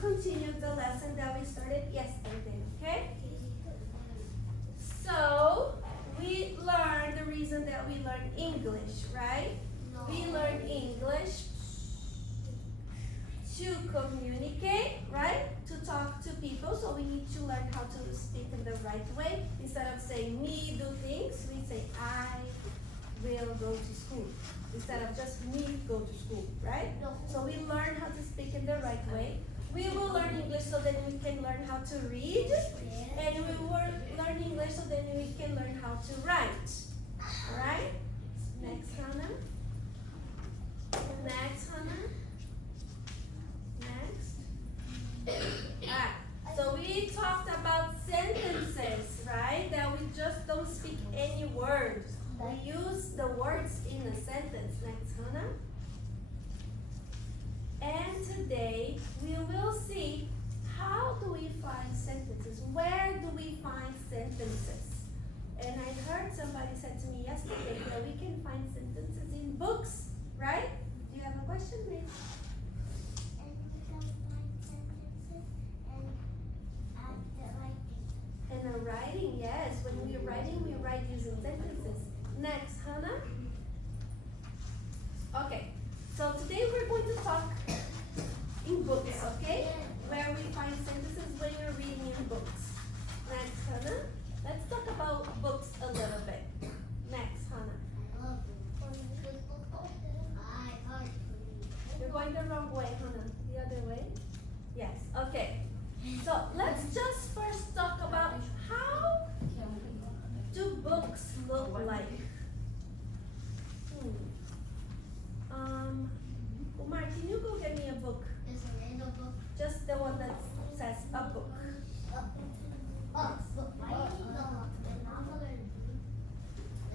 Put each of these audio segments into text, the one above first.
continue the lesson that we started yesterday, okay? So, we learned the reason that we learned English, right? We learned English to communicate, right? To talk to people, so we need to learn how to speak in the right way. Instead of saying me do things, we say I will go to school. Instead of just me go to school, right? So we learn how to speak in the right way. We will learn English so then we can learn how to read. And we will learn English so then we can learn how to write. Alright? Next, Hannah. Next, Hannah. Next. Alright. So we talked about sentences, right? That we just don't speak any words. We use the words in a sentence. Next, Hannah. And today we will see how do we find sentences? Where do we find sentences? And I heard somebody said to me yesterday that we can find sentences in books, right? Do you have a question, please? And we can find sentences and the writing. And the writing, yes. When we're writing, we write using sentences. Next, Hannah. Okay, so today we're going to talk in books, okay? Where we find sentences when you're reading in books. Next, Hannah. Let's talk about books a little bit. Next, Hannah. You're going the wrong way, Hannah. The other way? Yes, okay. So let's just first talk about how do books look like? Umar, can you go get me a book? Just the one that says a book.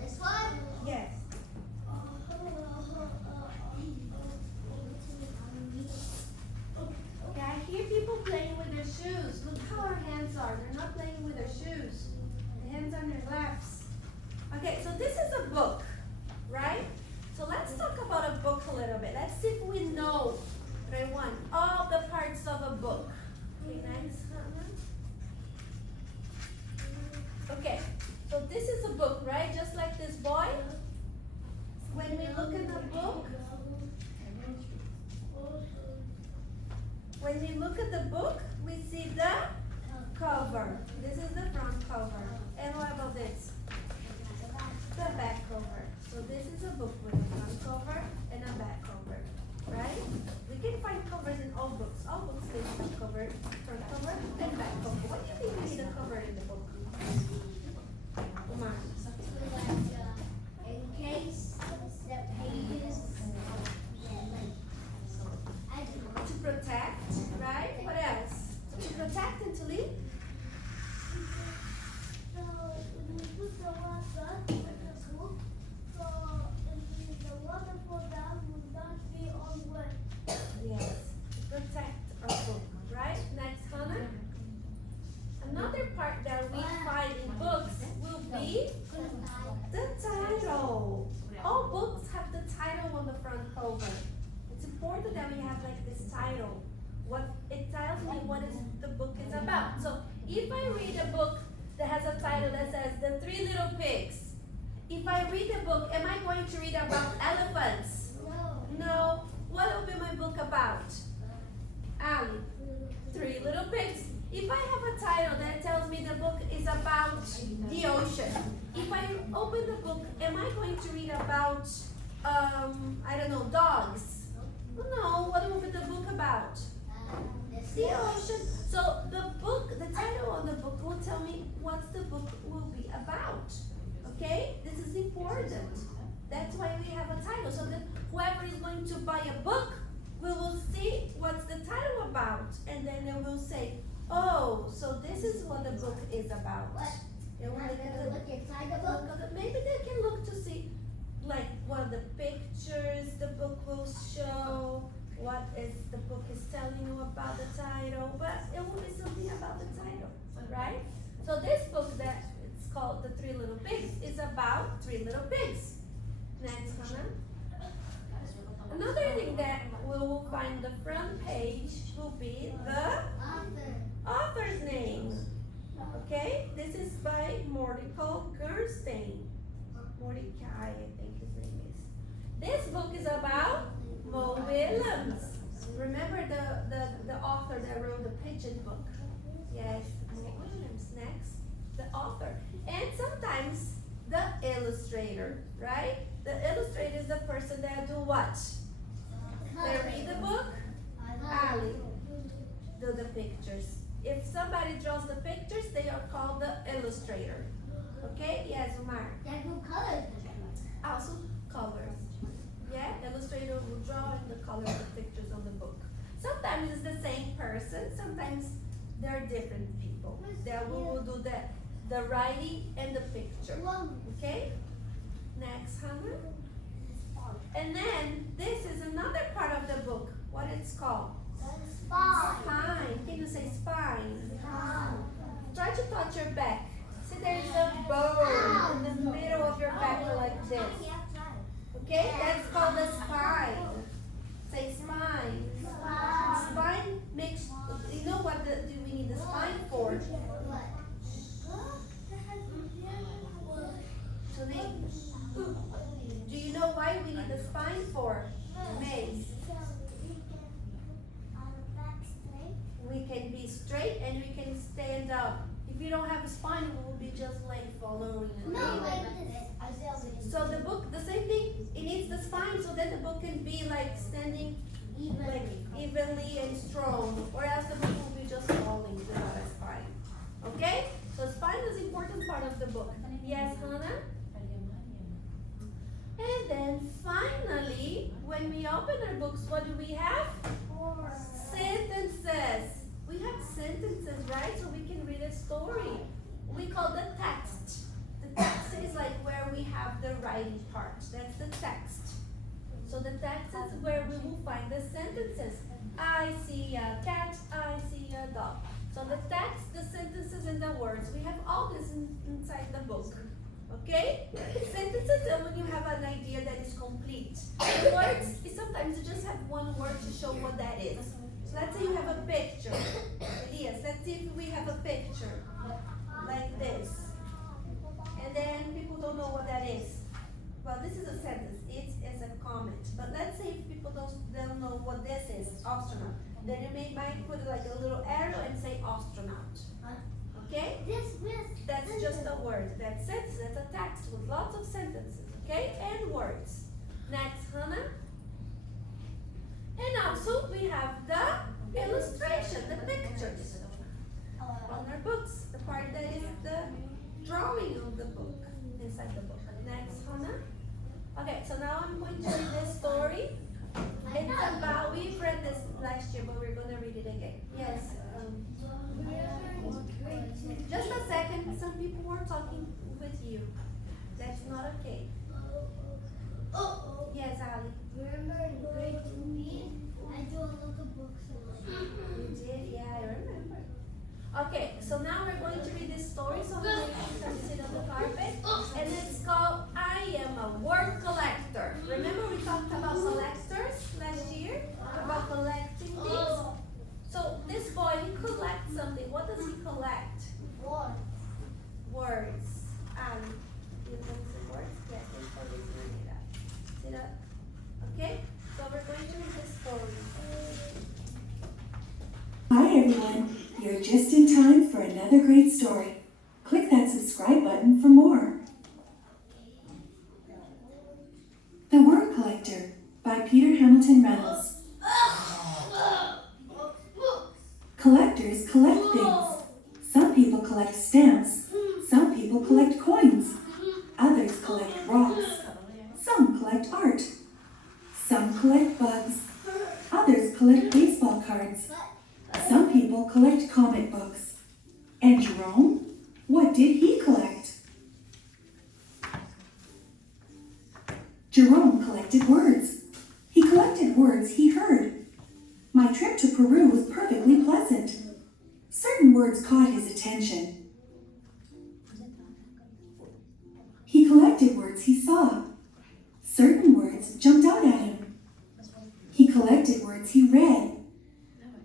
This one? Yes. Okay, I hear people playing with their shoes. Look how our hands are. They're not playing with their shoes. The hands on their laps. Okay, so this is a book, right? So let's talk about a book a little bit. Let's see if we know, right, one, all the parts of a book. Okay, next, Hannah. Okay, so this is a book, right? Just like this boy. When we look at the book, when we look at the book, we see the cover. This is the front cover. And what about this? The back cover. So this is a book with a front cover and a back cover, right? We can find covers in all books. All books they have cover, front cover and back cover. What do you think we need a cover in the book? Umar. In case the pages To protect, right? What else? To protect and to leave? so we put the water in the book, so if the water fall down, will not be on wet. Yes. To protect our book, right? Next, Hannah. Another part that we find in books will be the title. All books have the title on the front cover. It's important that we have like this title. What it tells me what is the book is about. So if I read a book that has a title that says The Three Little Pigs, if I read a book, am I going to read about elephants? No. What will be my book about? Ali. Three Little Pigs. If I have a title that tells me the book is about the ocean, if I open the book, am I going to read about, I don't know, dogs? No, what will be the book about? The ocean. So the book, the title on the book will tell me what the book will be about. Okay? This is important. That's why we have a title. So that whoever is going to buy a book, we will see what's the title about. And then they will say, oh, so this is what the book is about. They will look at the book. Maybe they can look to see like what the pictures the book will show, what is the book is telling you about the title, but it will be something about the title, right? So this book that it's called The Three Little Pigs is about three little pigs. Next, Hannah. Another thing that we will find the front page will be the author's name. Okay, this is by Mordecai Gerstein. Mordecai, I think his name is. This book is about Mo Willems. Remember the author that wrote the Pigeon book? Yes, Mo Willems. Next, the author. And sometimes the illustrator, right? The illustrator is the person that do what? They read the book. Ali do the pictures. If somebody draws the pictures, they are called the illustrator. Okay? Yes, Umar. Also colors. Yeah, illustrator will draw and the color the pictures on the book. Sometimes it's the same person. Sometimes they're different people. That we will do the writing and the picture. Okay? Next, Hannah. And then this is another part of the book. What it's called? Spine. Can you say spine? Try to touch your back. See, there is a bone in the middle of your back like this. Okay, that's called the spine. Say spine. Spine makes. You know what do we need the spine for? Do you know why we need the spine for? Maze. We can be straight and we can stand up. If you don't have a spine, we will be just like following. So the book, the same thing, it needs the spine so that the book can be like standing like evenly and strong, or else the book will be just falling without a spine. Okay? So spine is an important part of the book. Yes, Hannah? And then finally, when we open our books, what do we have? Sentences. We have sentences, right? So we can read a story. We call the text. The text is like where we have the writing part. That's the text. So the text is where we will find the sentences. I see a cat, I see a dog. So the text, the sentences, and the words. We have all this inside the book. Okay? Sentences are when you have an idea that is complete. The words is sometimes you just have one word to show what that is. So let's say you have a picture. Elias, let's see if we have a picture like this. And then people don't know what that is. Well, this is a sentence. It is a comment. But let's say if people don't know what this is, astronaut. Then you might put like a little arrow and say astronaut. Okay? That's just a word. That's it. That's a text with lots of sentences. Okay? And words. Next, Hannah. And also we have the illustration, the pictures on our books. The part that is the drawing of the book, inside the book. Next, Hannah. Okay, so now I'm going to read this story. It's about, we've read this last year, but we're going to read it again. Yes. Just a second, some people were talking with you. That's not okay. Yes, Ali. Remember in grade 2B, I do a lot of books. You did? Yeah, I remember. Okay, so now we're going to read this story, so we're going to sit on the carpet. And it's called I Am a Word Collector. Remember we talked about collectors last year? About collecting things? So this boy, he collects something. What does he collect? Words. You know some words? Yes, thanks for listening to that. See that? Okay? So we're going to read this story. Hi everyone, you're just in time for another great story. Click that subscribe button for more. The Word Collector by Peter Hamilton Reynolds. Collectors collect things. Some people collect stamps. Some people collect coins. Others collect rocks. Some collect art. Some collect bugs. Others collect baseball cards. Some people collect comic books. And Jerome? What did he collect? Jerome collected words. He collected words he heard. My trip to Peru was perfectly pleasant. Certain words caught his attention. He collected words he saw. Certain words jumped out at him. collected words he read.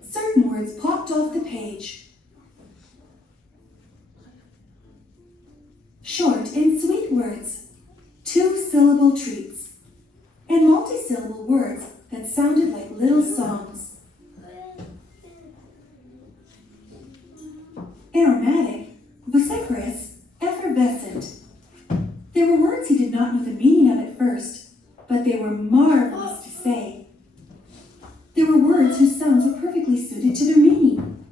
Certain words popped off the page. Short and sweet words, two-syllable treats, and multi-syllable words that sounded like little songs. Aromatic, vociferous, effervescent. There were words he did not know the meaning of at first, but they were marvelous to say. There were words whose sounds were perfectly suited to their meaning.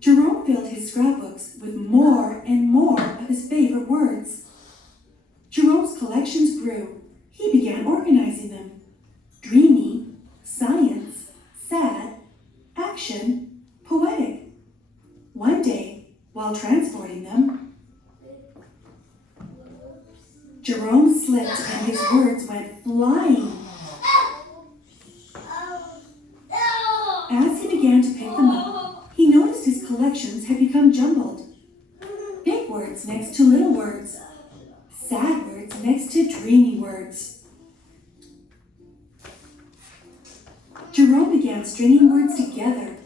Jerome filled his scrapbooks with more and more of his favorite words. Jerome's collections grew. He began organizing them. Dreamy, science, sad, action, poetic. One day, while transporting them, Jerome slipped and his words went flying. As he began to pick them up, he noticed his collections had become jumbled. Big words next to little words. Sad words next to dreamy words. Jerome began stringing words together,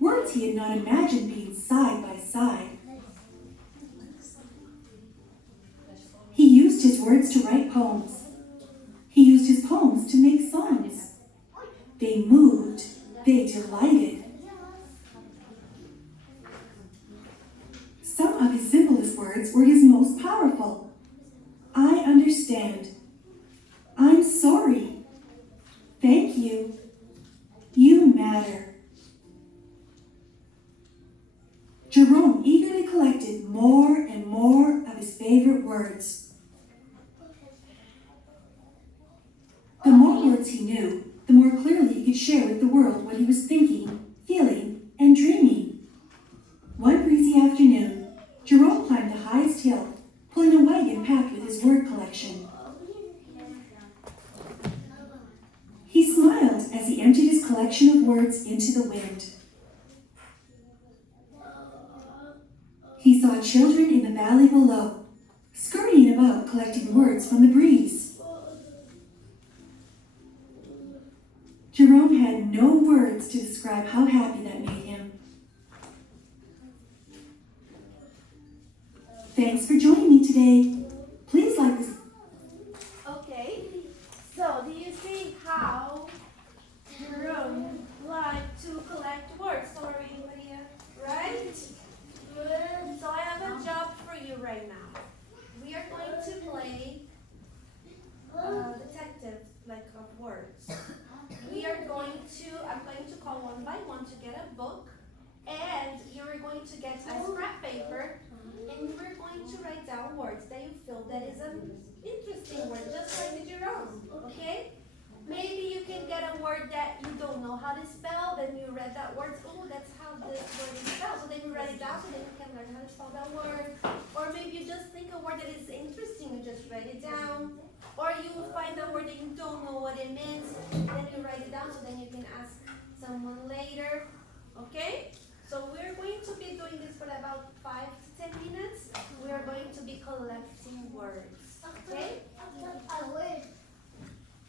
words he had not imagined being side by side. He used his words to write poems. He used his poems to make songs. They moved, they delighted. Some of his simplest words were his most powerful. I understand. I'm sorry. Thank you. You matter. Jerome eagerly collected more and more of his favorite words. The more words he knew, the more clearly he could share with the world what he was thinking, feeling, and dreaming. One breezy afternoon, Jerome climbed the highest hill, pulling a wagon packed with his word collection. He smiled as he emptied his collection of words into the wind. He saw children in the valley below, scurrying about collecting words from the breeze. Jerome had no words to describe how happy that made him. Thanks for joining me today. Please like this. Okay, so do you see how Jerome liked to collect words? Don't worry, Maria, right? So I have a job for you right now. We are going to play detective, like of words. I'm going to call one by one to get a book, and you're going to get a scrap paper, and we're going to write down words that you feel that is an interesting word, just like Jerome, okay? Maybe you can get a word that you don't know how to spell, then you read that word, oh, that's how this word is spelled, so then you write it down, so then you can learn how to spell that word. Or maybe you just think a word that is interesting, you just write it down. Or you find a word that you don't know what it means, then you write it down, so then you can ask someone later, okay? So we're going to be doing this for about 5 to 10 minutes. We are going to be collecting words, okay?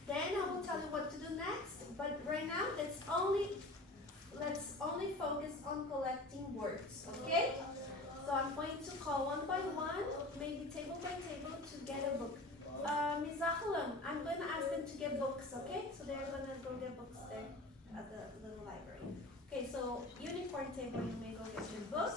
Then I will tell you what to do next, but right now let's only focus on collecting words, okay? So I'm going to call one by one, maybe table by table to get a book. Ms. Holland, I'm going to ask them to get books, okay? So they're going to go get books there at the little library. Okay, so unicorn table, you may go get your book.